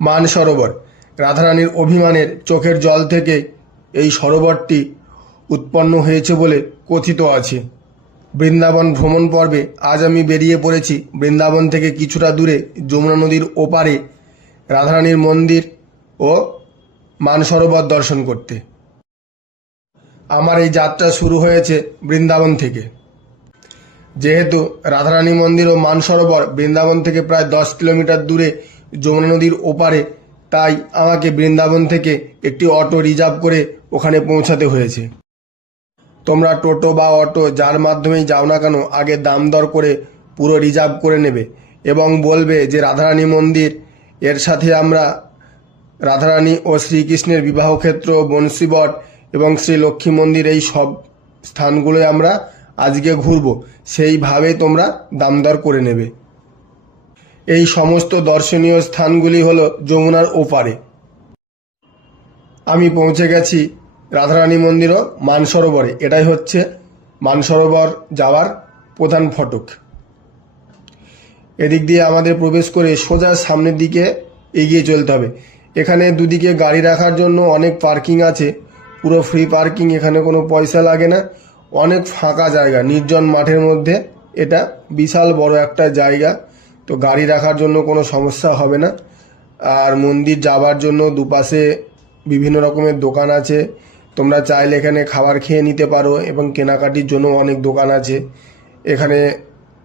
মানসরোবর রাধারানীর অভিমানের চোখের জল থেকে এই সরোবরটি উৎপন্ন হয়েছে বলে কথিত আছে। বৃন্দাবন ভ্রমণ পর্বে আজ আমি বেরিয়ে পড়েছি বৃন্দাবন থেকে কিছুটা দূরে যমুনা নদীর ওপারে রাধারানীর মন্দির ও মানসরোবর দর্শন করতে। আমার এই যাত্রা শুরু হয়েছে বৃন্দাবন থেকে। যেহেতু রাধারানী মন্দির ও মানসরোবর বৃন্দাবন থেকে প্রায় 10 কিলোমিটার দূরে যমুনা নদীর ওপারে, তাই আমাকে বৃন্দাবন থেকে একটি অটো রিজার্ভ করে ওখানে পৌঁছাতে হয়েছে। তোমরা টোটো বা অটো যার মাধ্যমেই যাও না কেন আগে দাম দর করে পুরো রিজার্ভ করে নেবে এবং বলবে যে রাধারানী মন্দির, এর সাথে আমরা রাধারানী ও শ্রীকৃষ্ণের বিবাহক্ষেত্র, বংশীবট এবং শ্রী লক্ষ্মী মন্দির, এই সব স্থানগুলোয় আমরা আজকে ঘুরব, সেইভাবে তোমরা দাম দর করে নেবে। এই সমস্ত দর্শনীয় স্থানগুলি হলো যমুনার ওপারে। আমি পৌঁছে গেছি রাধারানী মন্দির ও মানসরোবরে। এটাই হচ্ছে মানসরোবর যাওয়ার প্রধান ফটক। এদিক দিয়ে আমাদের প্রবেশ করে সোজা সামনের দিকে এগিয়ে চলতে হবে। এখানে দুদিকে গাড়ি রাখার জন্য অনেক পার্কিং আছে, পুরো ফ্রি পার্কিং, এখানে কোনো পয়সা লাগে না। অনেক ফাঁকা জায়গা, নির্জন মাঠের মধ্যে, এটা বিশাল বড় একটা জায়গা, তো গাড়ি রাখার জন্য কোনো সমস্যা হবে না। আর মন্দির যাবার জন্য দুপাশে বিভিন্ন রকমের দোকান আছে, তোমরা চাইলে এখানে খাবার খেয়ে নিতে পারো এবং কেনাকাটির জন্য অনেক দোকান আছে। এখানে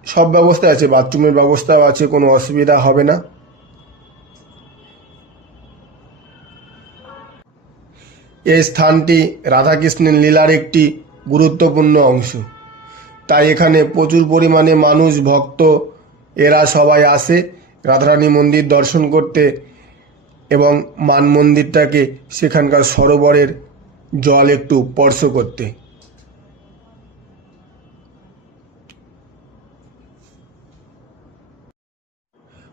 সব ব্যবস্থা আছে, বাথরুমের ব্যবস্থাও আছে, কোনো অসুবিধা হবে না। এই স্থানটি রাধাকৃষ্ণের লীলার একটি গুরুত্বপূর্ণ অংশ, তাই এখানে প্রচুর পরিমাণে মানুষ, ভক্ত, এরা সবাই আসে রাধারানী মন্দির দর্শন করতে এবং মান মন্দিরটাকে, সেখানকার সরোবরের জল একটু স্পর্শ করতে।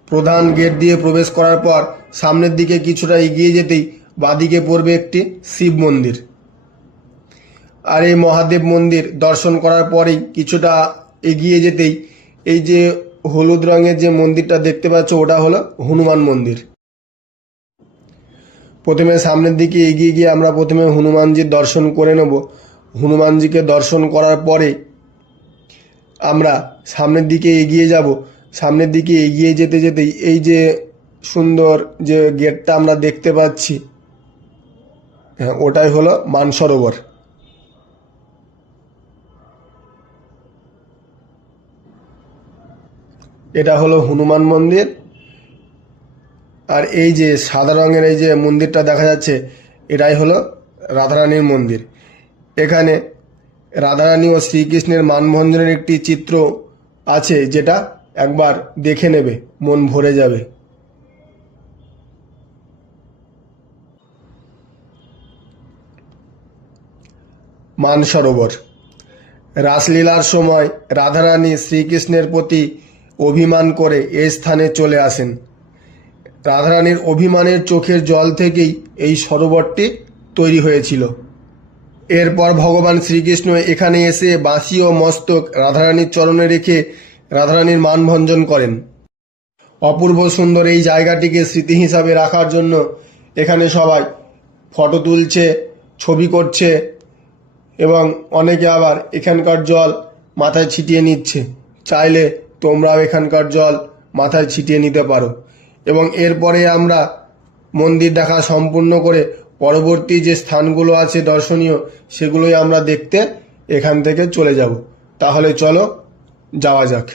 প্রধান গেট দিয়ে প্রবেশ করার পর সামনের দিকে কিছুটা এগিয়ে যেতেই বাঁদিকে পড়বে একটি শিব মন্দির। আর এই মহাদেব মন্দির দর্শন করার পরেই কিছুটা এগিয়ে যেতেই এই যে হলুদ রঙের যে মন্দিরটা দেখতে পাচ্ছ, ওটা হলো হনুমান মন্দির। প্রথমে সামনের দিকে এগিয়ে গিয়ে আমরা প্রথমে হনুমানজির দর্শন করে নেব। হনুমানজিকে দর্শন করার পরে আমরা সামনের দিকে এগিয়ে যাব। সামনের দিকে এগিয়ে যেতে যেতেই এই যে সুন্দর যে গেটটা আমরা দেখতে পাচ্ছি, হ্যাঁ, ওটাই হলো মানসরোবর। এটা হলো হনুমান মন্দির। আর এই যে সাদা রঙের এই যে মন্দিরটা দেখা যাচ্ছে, এটাই হলো রাধারানীর মন্দির। এখানে রাধারানী ও শ্রীকৃষ্ণের মানভঞ্জনের একটি চিত্র আছে, যেটা একবার দেখে নেবে, মন ভরে যাবে। মানসরোবর রাসলীলার সময় রাধারানী শ্রীকৃষ্ণের প্রতি অভিমান করে এই স্থানে চলে আসেন। রাধারানীর অভিমানের চোখের জল থেকেই এই সরোবরটি তৈরি হয়েছিল। এরপর ভগবান শ্রীকৃষ্ণ এখানে এসে বাঁশি ও মস্তক রাধারানীর চরণে রেখে রাধারানীর মানভঞ্জন করেন। অপূর্ব সুন্দর এই জায়গাটিকে স্মৃতি হিসাবে রাখার জন্য এখানে সবাই ফটো তুলছে, ছবি করছে এবং অনেকে আবার এখানকার জল মাথায় ছিটিয়ে নিচ্ছে। চাইলে তোমরাও এখানকার জল মাথায় ছিটিয়ে নিতে পারো। এবং এরপরে আমরা মন্দির দেখা সম্পূর্ণ করে পরবর্তী যে স্থানগুলো আছে দর্শনীয়, সেগুলোই আমরা দেখতে এখান থেকে চলে যাব। তাহলে চলো যাওয়া যাক।